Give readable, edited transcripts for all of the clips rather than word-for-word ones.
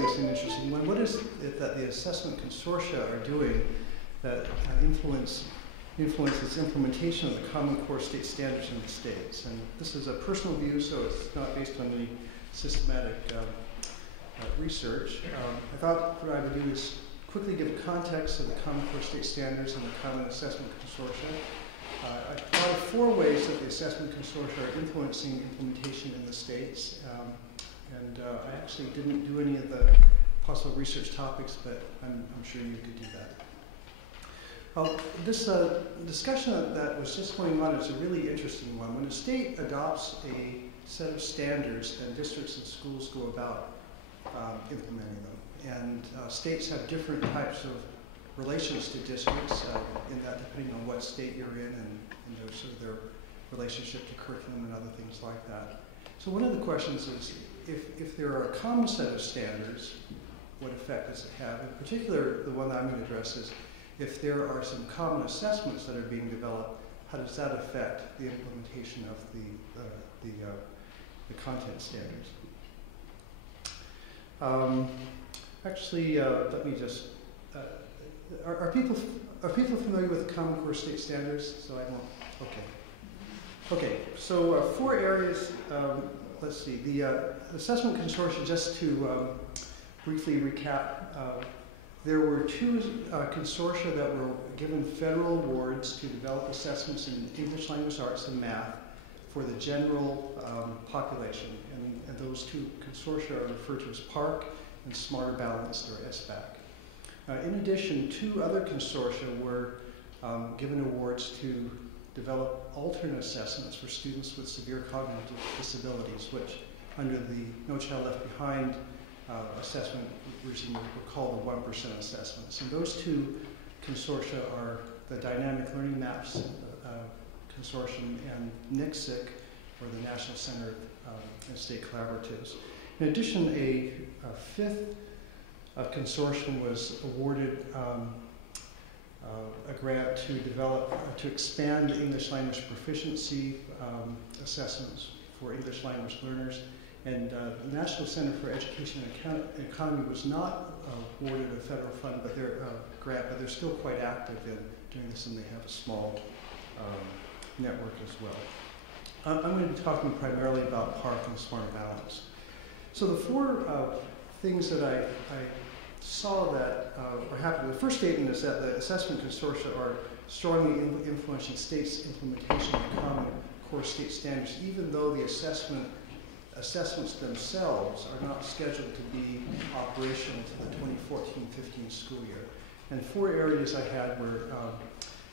an interesting one. What is it that the Assessment Consortia are doing that influence its implementation of the Common Core State Standards in the states? And this is a personal view, so it's not based on any systematic research. I thought what I would do is quickly give a context of the Common Core State Standards and the Common Assessment Consortia. I thought of 4 ways that the Assessment Consortia are influencing implementation in the states. I actually didn't do any of the possible research topics, but I'm sure you could do that. This discussion that was just going on is a really interesting one. When a state adopts a set of standards, then districts and schools go about implementing them. And states have different types of relations to districts, in that depending on what state you're in and sort of their relationship to curriculum and other things like that. So one of the questions is, if there are a common set of standards, what effect does it have? In particular, the one that I'm going to address is, if there are some common assessments that are being developed, how does that affect the implementation of the content standards? Let me just, are people familiar with the Common Core State Standards? So I won't, okay, so 4 areas, let's see, the Assessment Consortia, just to briefly recap, there were 2 consortia that were given federal awards to develop assessments in English language arts and math for the general population. And those 2 consortia are referred to as PARCC and Smarter Balanced, or SBAC. In addition, 2 other consortia were given awards to develop alternate assessments for students with severe cognitive disabilities, which under the No Child Left Behind assessment regime were called the 1% assessments. And those 2 consortia are the Dynamic Learning Maps Consortium and NCSIC, or the National Center of State Collaboratives. In addition, a 5th consortium was awarded a grant to expand English language proficiency assessments for English language learners. And the National Center for Education and Economy was not awarded a federal fund, but grant, but they're still quite active in doing this, and they have a small network as well. I'm going to be talking primarily about PARCC and Smart Balance. So the 4 things that I saw that were happening. The first statement is that the Assessment Consortia are strongly influencing states' implementation of Common Core State Standards, even though the assessments themselves are not scheduled to be operational until the 2014-15 school year. And 4 areas I had were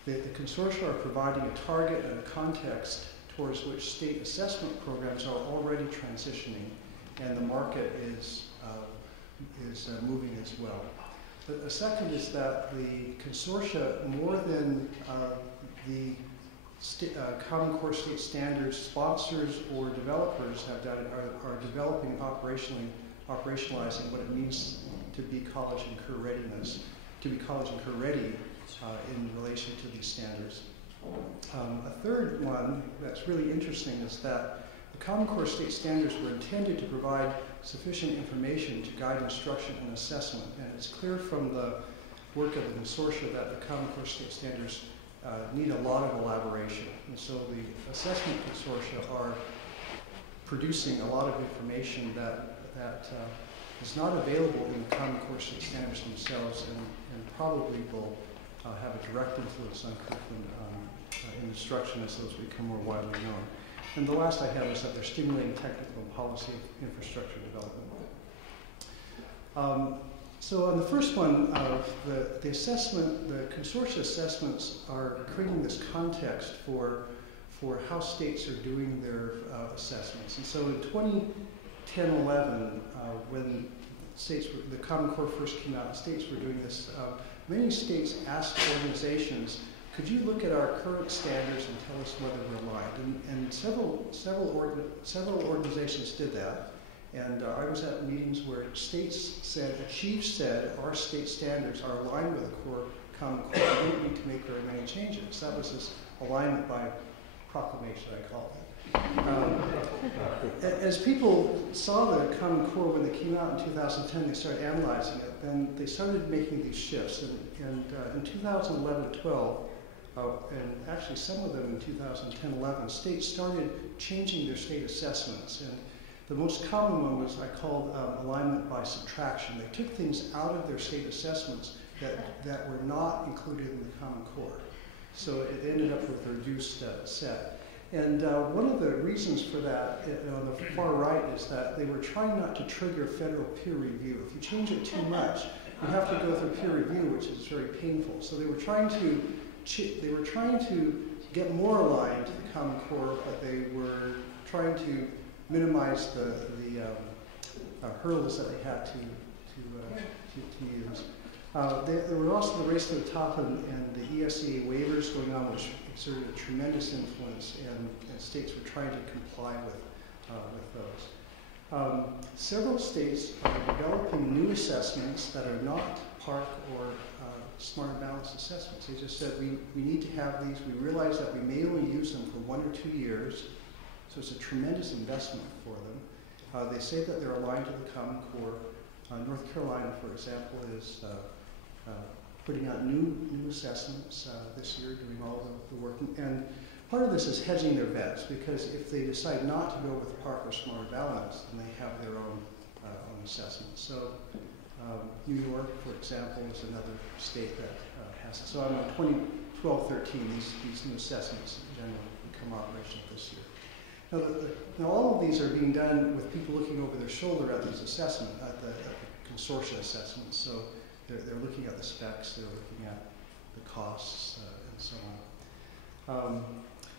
the consortia are providing a target and a context towards which state assessment programs are already transitioning, and the market is moving as well. The second is that the consortia, more than the Common Core State Standards sponsors or developers have done, are developing operationalizing what it means to be college and career readiness, to be college and career ready in relation to these standards. A third one that's really interesting is that the Common Core State Standards were intended to provide sufficient information to guide instruction and assessment, and it's clear from the work of the consortia that the Common Core State Standards need a lot of elaboration. And so the assessment consortia are producing a lot of information that is not available in the Common Core State Standards themselves, and probably will have a direct influence on curriculum instruction as those become more widely known. And the last I have is that they're stimulating technical and policy infrastructure development. So on the first one, the assessment, the consortia assessments are creating this context for how states are doing their assessments. And so in 2010-11, when the Common Core first came out, states were doing this, many states asked organizations, could you look at our current standards and tell us whether we're aligned? And several organizations did that. And I was at meetings where states said, the chief said, our state standards are aligned with the Common Core. We don't need to make very many changes. That was this alignment by proclamation, I call it. As people saw the Common Core when they came out in 2010, they started analyzing it, then they started making these shifts. And in 2011-12, and actually some of them in 2010-11, states started changing their state assessments. And the most common one was I called alignment by subtraction. They took things out of their state assessments that were not included in the Common Core. So it ended up with a reduced set. And one of the reasons for that on the far right is that they were trying not to trigger federal peer review. If you change it too much, you have to go through peer review, which is very painful. So they were trying to get more aligned to the Common Core, but they were trying to minimize the hurdles that they had to use. There were also the race to the top and the ESEA waivers going on, which exerted a tremendous influence, and states were trying to comply with those. Several states are developing new assessments that are not PARCC or Smart and Balanced assessments. They just said we need to have these. We realize that we may only use them for 1 or 2 years, so it's a tremendous investment for them. They say that they're aligned to the Common Core. North Carolina, for example, is putting out new assessments this year, doing all the work. And part of this is hedging their bets, because if they decide not to go with PARCC or Smart Balance, then they have their own assessments. So New York, for example, is another state that has it. So on 2012-13, these new assessments generally become operational this year. Now all of these are being done with people looking over their shoulder at these assessments, at the consortia assessments. So they're looking at the specs, they're looking at the costs, and so on.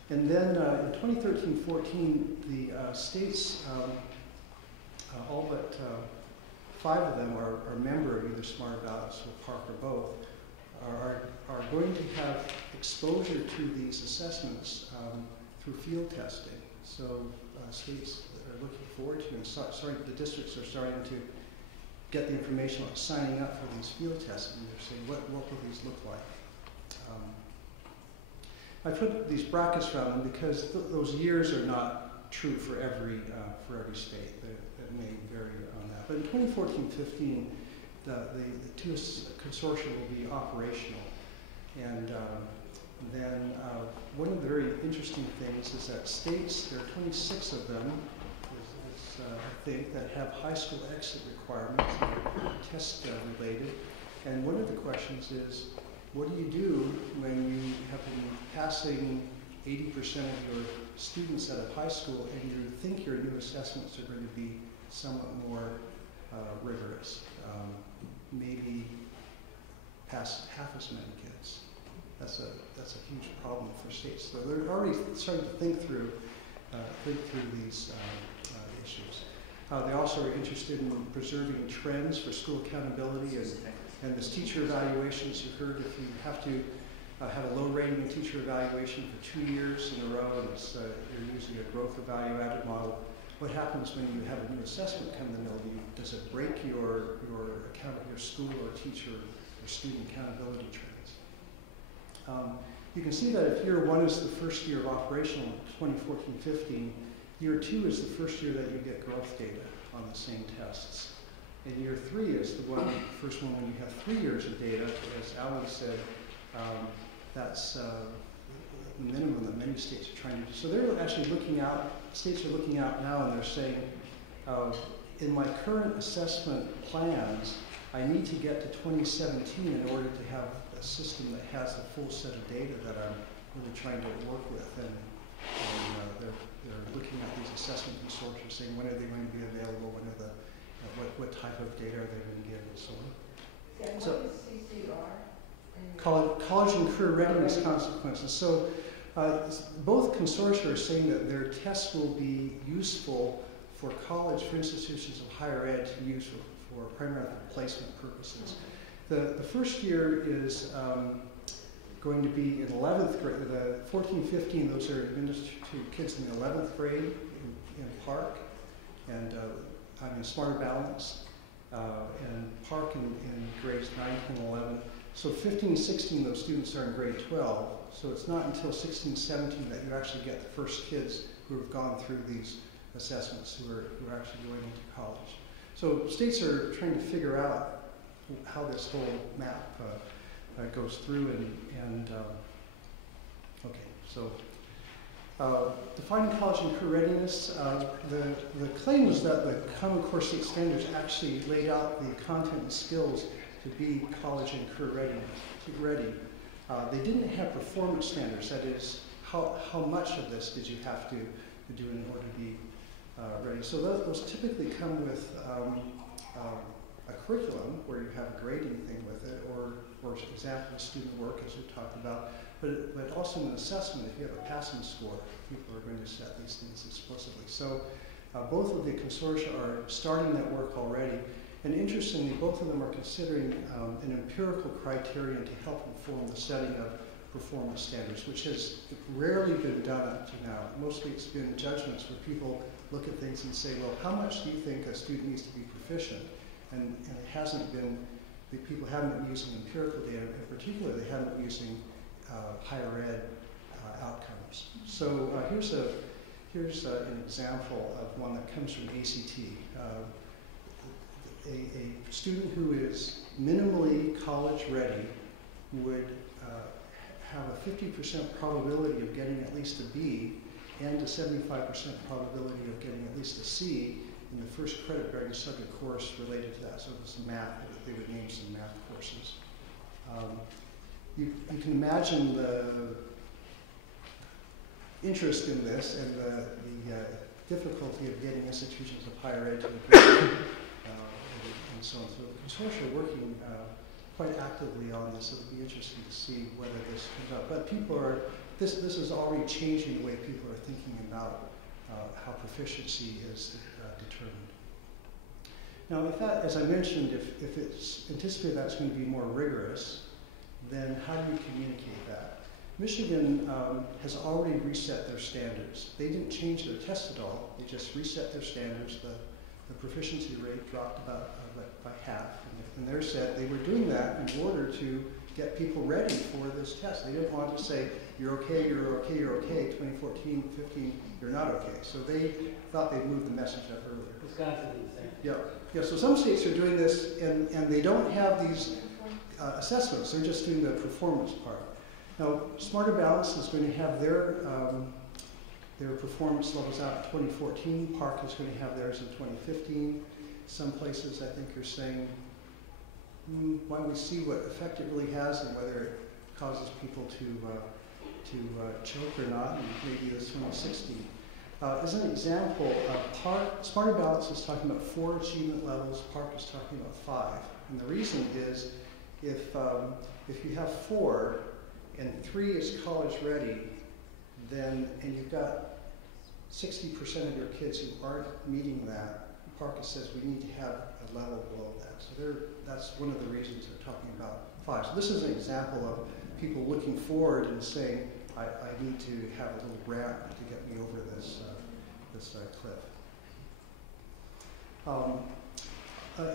And then in 2013-14, the states, all but 5 of them are a member of either Smart Balance or PARCC or both, are going to have exposure to these assessments through field testing. So states are looking forward to, and the districts are starting to get the information on signing up for these field tests, and they're saying, what will these look like? I put these brackets around them because those years are not true for every state. That may vary on that. But in 2014-15, the 2 consortia will be operational. And then one of the very interesting things is that states, there are 26 of them, I think, that have high school exit requirements that are test related. And one of the questions is, what do you do when you have been passing 80% of your students out of high school and you think your new assessments are going to be somewhat more rigorous? Maybe pass half as many kids. That's a huge problem for states. So they're already starting to think through these issues. They also are interested in preserving trends for school accountability and this teacher evaluations. You heard if you have to have a low rating in teacher evaluation for 2 years in a row, and you're using a growth or value-added model, what happens when you have a new assessment come in the middle? Does it break your school or teacher or student accountability trends? You can see that if year 1 is the first year of operational, 2014-15, year 2 is the first year that you get growth data on the same tests. And year 3 is the first one when you have 3 years of data. As Alan said, that's the minimum that many states are trying to do. So they're actually looking out, states are looking out now, and they're saying, in my current assessment plans, I need to get to 2017 in order to have a system that has the full set of data that I'm really trying to work with. And they're looking at these assessment consortia, saying when are they going to be available, when are what type of data are they going to give, and so on. Yeah, what is CCR? College and career readiness consequences. So both consortia are saying that their tests will be useful for college, for institutions of higher ed to use for primarily placement purposes. The first year is going to be in 11th grade. The 14-15, those are administered to kids in the 11th grade in PARCC, and Smarter Balance, and PARCC in grades 9, 10, 11. So 15-16, those students are in grade 12. So it's not until 16-17 that you actually get the first kids who have gone through these assessments, who are actually going into college. So states are trying to figure out how this whole map goes through, okay, so defining college and career readiness, the claim was that the Common Core State Standards actually laid out the content and skills to be college and career ready. They didn't have performance standards, that is, how much of this did you have to do in order to be ready. So those typically come with a curriculum where you have a grading thing with it, or for example, student work, as we talked about, but also an assessment. If you have a passing score, people are going to set these things explicitly. So both of the consortia are starting that work already. And interestingly, both of them are considering an empirical criterion to help inform the setting of performance standards, which has rarely been done up to now. Mostly it's been judgments where people look at things and say, well, how much do you think a student needs to be proficient? And it hasn't been, people haven't been using empirical data, in particular they haven't been using higher ed outcomes. So here's an example of one that comes from ACT. A student who is minimally college ready would have a 50% probability of getting at least a B and a 75% probability of getting at least a C in the first credit-bearing subject course related to that. So it was math, they would name some math courses. You can imagine the interest in this and the difficulty of getting institutions of higher ed to agree and so on. So the consortia are working quite actively on this. It'll be interesting to see whether this comes up. But people are, this is already changing the way people are thinking about how proficiency is determined. Now, if that, as I mentioned, if it's anticipated that's going to be more rigorous, then how do you communicate that? Michigan has already reset their standards. They didn't change their test at all. They just reset their standards. The proficiency rate dropped about by half. And they said they were doing that in order to get people ready for this test. They didn't want to say, you're okay, you're okay, you're okay, 2014, 15, you're not okay. So they thought they'd move the message up earlier. Wisconsin did the same. Yeah, so some states are doing this, and they don't have these assessments. They're just doing the performance part. Now, Smarter Balance is going to have their performance levels out in 2014. PARCC is going to have theirs in 2015. Some places, I think, are saying, why don't we see what effect it really has and whether it causes people to choke or not, and maybe this 2016. As an example, Smarter Balance is talking about 4 achievement levels, PARCC is talking about 5. And the reason is, if you have 4 and 3 is college ready, then, and you've got 60% of your kids who aren't meeting that, PARCC says we need to have a level below that. So that's one of the reasons they're talking about 5. So this is an example of people looking forward and saying, I need to have a little ramp to get me over this cliff.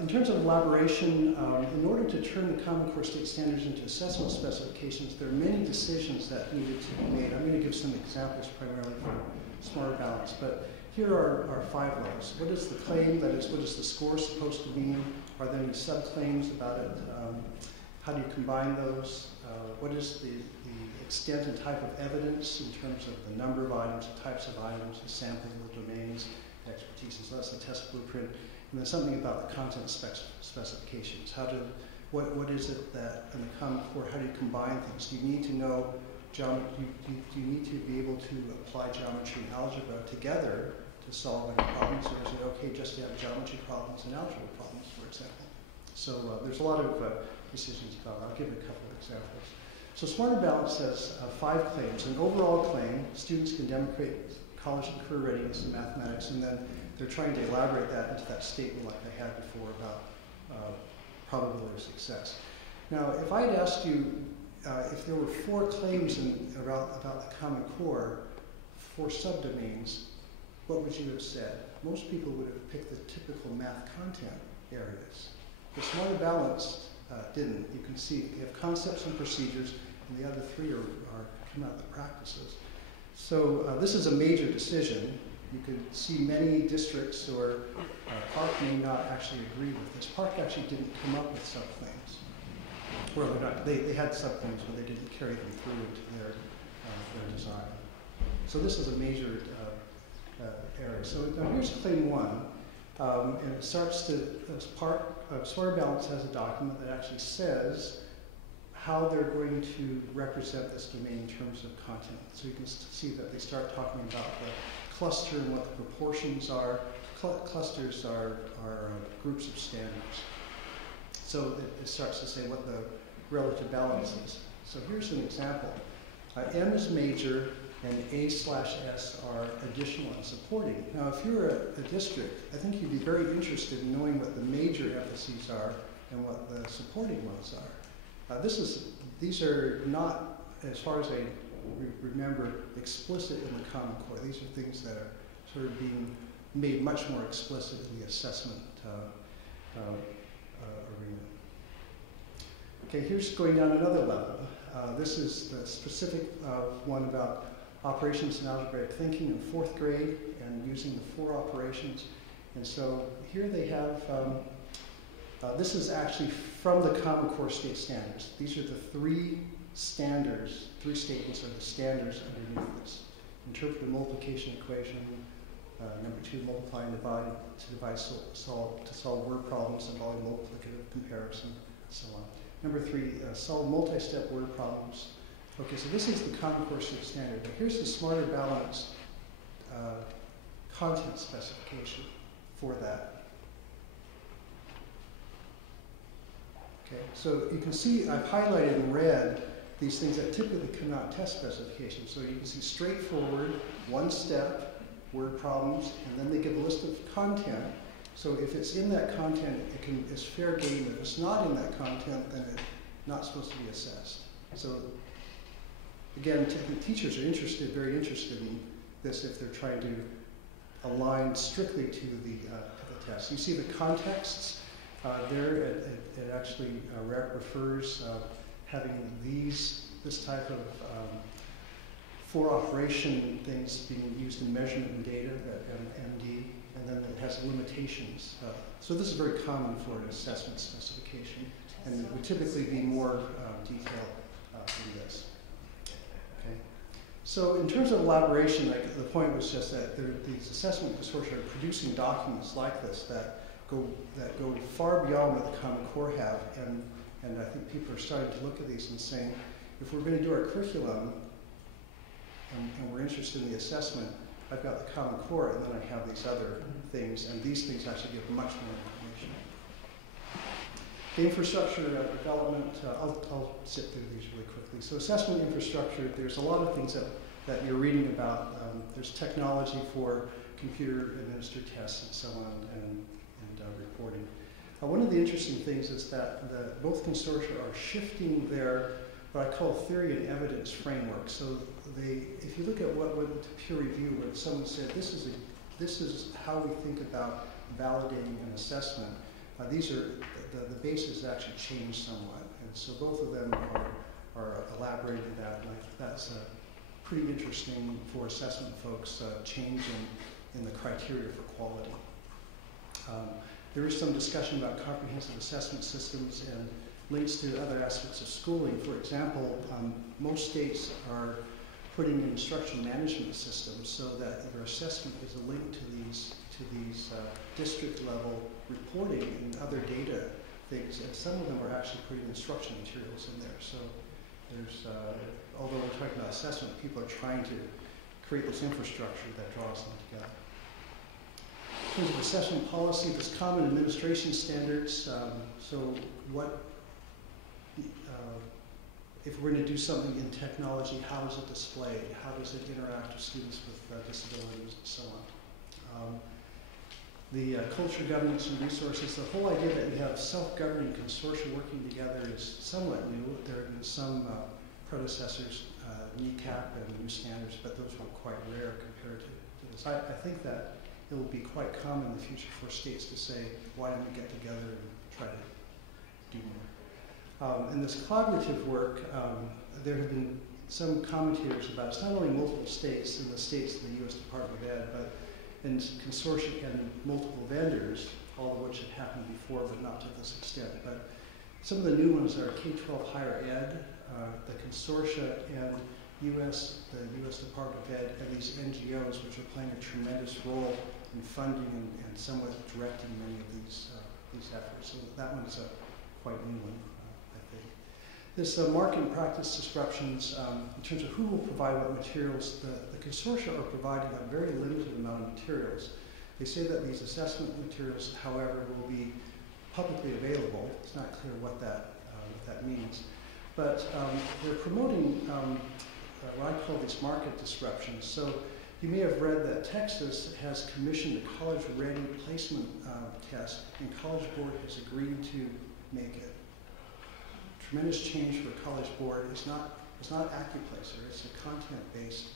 In terms of elaboration, in order to turn the Common Core State Standards into assessment specifications, there are many decisions that needed to be made. I'm going to give some examples primarily for Smarter Balance, but here are 5 levels. What is the claim? That is, what is the score supposed to mean? Are there any subclaims about it? How do you combine those? What is the extent and type of evidence in terms of the number of items, the types of items, the sampling of the domains, the expertise? So that's the test blueprint. And then something about the content specifications. What is it that in the Common Core, how do you combine things? Do you need to know geometry? Do you need to be able to apply geometry and algebra together to solve any problems? Or is it okay just to have geometry problems and algebra problems, for example? So there's a lot of decisions about it. I'll give you a couple of examples. So Smarter Balance says 5 claims. An overall claim, students can demonstrate college and career readiness in mathematics, and then they're trying to elaborate that into that statement like I had before about probability of success. Now, if I'd asked you if there were 4 claims about the Common Core, 4 subdomains, what would you have said? Most people would have picked the typical math content areas. The Smarter Balance didn't. You can see you have concepts and procedures, and the other 3 are come out the practices. So this is a major decision. You could see many districts or PARCC may not actually agree with this. PARCC actually didn't come up with subclaims. Well, they had subclaims, but they didn't carry them through into their design. So this is a major area. So now here's claim one. And it starts to, Sawyer Balance has a document that actually says how they're going to represent this domain in terms of content. So you can see that they start talking about the cluster and what the proportions are. Clusters are groups of standards. So it starts to say what the relative balance is. So here's an example. M is major, and A/S are additional and supporting. Now, if you're a district, I think you'd be very interested in knowing what the major emphases are and what the supporting ones are. These are not, as far as I remember, explicit in the Common Core. These are things that are sort of being made much more explicit in the assessment arena. Okay, here's going down another level. This is the specific one about operations in algebraic thinking in 4th grade and using the 4 operations. And so here they have, this is actually from the Common Core state standards. These are the 3 standards, 3 statements are the standards underneath this. Interpret a multiplication equation. Number 2, multiply and divide to solve word problems involving multiplicative comparison, and so on. Number 3, solve multi-step word problems. Okay, so this is the Common Core state standard. Now here's the Smarter Balance content specification for that. Okay, so you can see I've highlighted in red these things that typically come out in test specifications. So you can see straightforward, 1 step, word problems, and then they give a list of content. So if it's in that content, it's fair game. If it's not in that content, then it's not supposed to be assessed. So again, teachers are very interested in this if they're trying to align strictly to the test. You see the contexts there. It actually refers having this type of 4 operation things being used in measurement and data, MD, and then it has limitations. So this is very common for an assessment specification, and it would typically be more detailed than this. Okay. So in terms of elaboration, the point was just that these assessment consortia are producing documents like this that go far beyond what the Common Core have, and I think people are starting to look at these and saying, if we're going to do our curriculum, and we're interested in the assessment, I've got the Common Core, and then I have these other things, and these things actually give much more information. The infrastructure development, I'll zip through these really quickly. So assessment infrastructure, there's a lot of things that you're reading about. There's technology for computer-administered tests and so on, and reporting. One of the interesting things is that both consortia are shifting their what I call theory and evidence framework. So if you look at what went to peer review, when someone said this is how we think about validating an assessment, these are the basis actually changed somewhat, and so both of them are elaborating that. And I think that's pretty interesting for assessment folks, change in the criteria for quality. There is some discussion about comprehensive assessment systems and links to other aspects of schooling. For example, most states are putting in instructional management systems so that your assessment is a link to these district level reporting and other data things, and some of them are actually putting instruction materials in there. So there's, although we're talking about assessment, people are trying to create this infrastructure that draws them together. In terms of assessment policy, there's common administration standards. So what, if we're going to do something in technology, how is it displayed? How does it interact with students with disabilities and so on? The culture, governance, and resources, the whole idea that you have self-governing consortia working together is somewhat new. There have been some predecessors, NECAP and new standards, but those were quite rare compared to this. I think that it will be quite common in the future for states to say, why don't we get together and try to do more? In this collaborative work, there have been some commentators about it's not only multiple states in the states of the U.S. Department of Ed, but in consortia and multiple vendors, all of which had happened before, but not to this extent. But some of the new ones are K-12 higher ed, the consortia, and the U.S. Department of Ed, and these NGOs, which are playing a tremendous role in funding and somewhat directing many of these efforts. So that one's a quite new one, I think. This market and practice disruptions, in terms of who will provide what materials, the consortia are providing a very limited amount of materials. They say that these assessment materials, however, will be publicly available. It's not clear what that means. But they're promoting what I call these market disruptions. So you may have read that Texas has commissioned a college-ready placement test, and College Board has agreed to make it. Tremendous change for College Board. It's not AccuPlacer. It's a content-based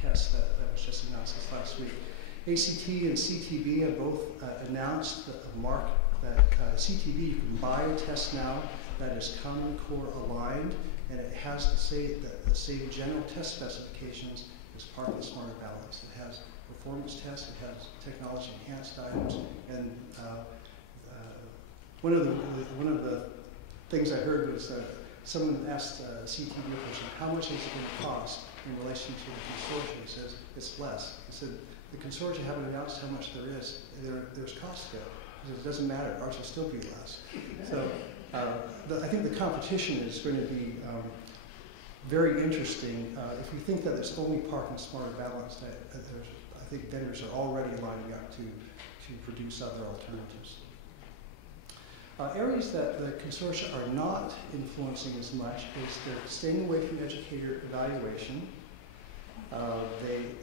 test that was just announced this last week. ACT and CTB have both announced a mark that CTB, you can buy a test now that is Common Core aligned, and it has the same general test specifications as part of the Smarter Balance. It has performance tests, it has technology enhanced items, and one of the things I heard was someone asked a CTB person, how much is it going to cost in relation to the consortium? He says, it's less. He said, the consortia haven't announced how much there is. There's cost to it. He says, it doesn't matter, ours will still be less. So I think the competition is going to be very interesting. If we think that it's only PARCC and Smarter Balance, I think vendors are already lining up to produce other alternatives. Areas that the consortia are not influencing as much is they're staying away from educator evaluation.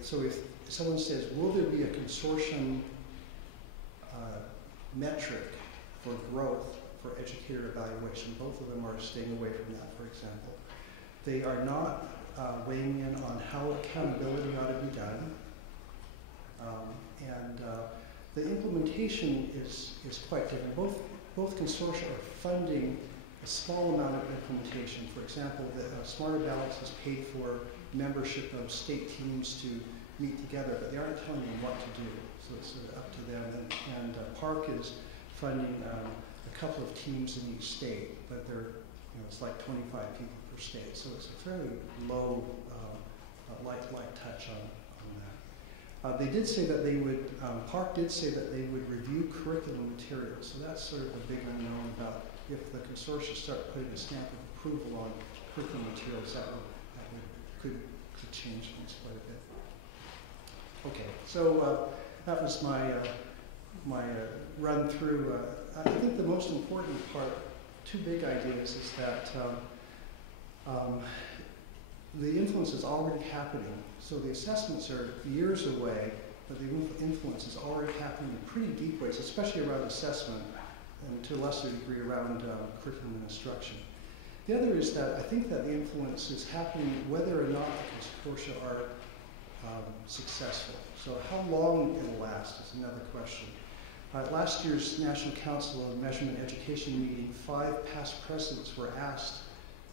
So if someone says, will there be a consortium metric for growth for educator evaluation, both of them are staying away from that, for example. They are not weighing in on how accountability ought to be done. The implementation is quite different. Both consortia are funding a small amount of implementation. For example, the Smarter Balance has paid for membership of state teams to meet together, but they aren't telling them what to do. So it's up to them. And PARCC is funding a couple of teams in each state, but it's like 25 people per state. So it's a fairly low, light touch on that. They did say that they would, PARCC did say that they would review curriculum materials. So that's sort of a big unknown about if the consortia start putting a stamp of approval on curriculum materials, could change things quite a bit. Okay, so that was my run through. I think the most important part, two big ideas, is that the influence is already happening. So the assessments are years away, but the influence is already happening in pretty deep ways, especially around assessment, and to a lesser degree around curriculum and instruction. The other is that I think that the influence is happening whether or not the consortia are successful. So how long it will last is another question. At last year's National Council on Measurement Education meeting, 5 past presidents were asked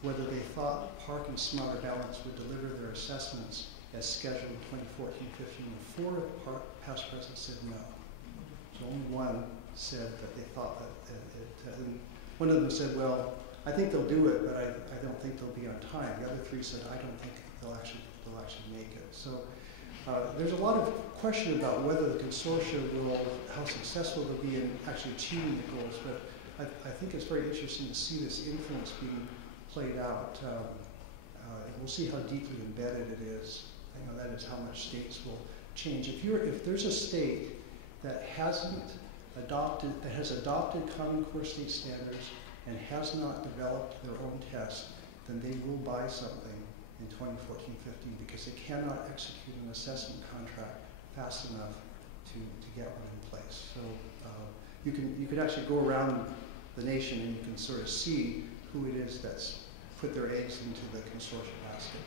whether they thought PARCC and Smarter Balance would deliver their assessments as scheduled in 2014-15. 4 past presidents said no. So only one said that they thought that and one of them said, well, I think they'll do it, but I don't think they'll be on time. The other 3 said, I don't think they'll actually make it. So there's a lot of question about whether the consortia how successful they'll be in actually achieving the goals, but I think it's very interesting to see this influence being played out. And we'll see how deeply embedded it is. I know that is how much states will change. If there's a state that has adopted Common Core state standards and has not developed their own test, then they will buy something in 2014-15 because they cannot execute an assessment contract fast enough to get one in place. So you could actually go around the nation and you can sort of see who it is that's put their eggs into the consortium basket.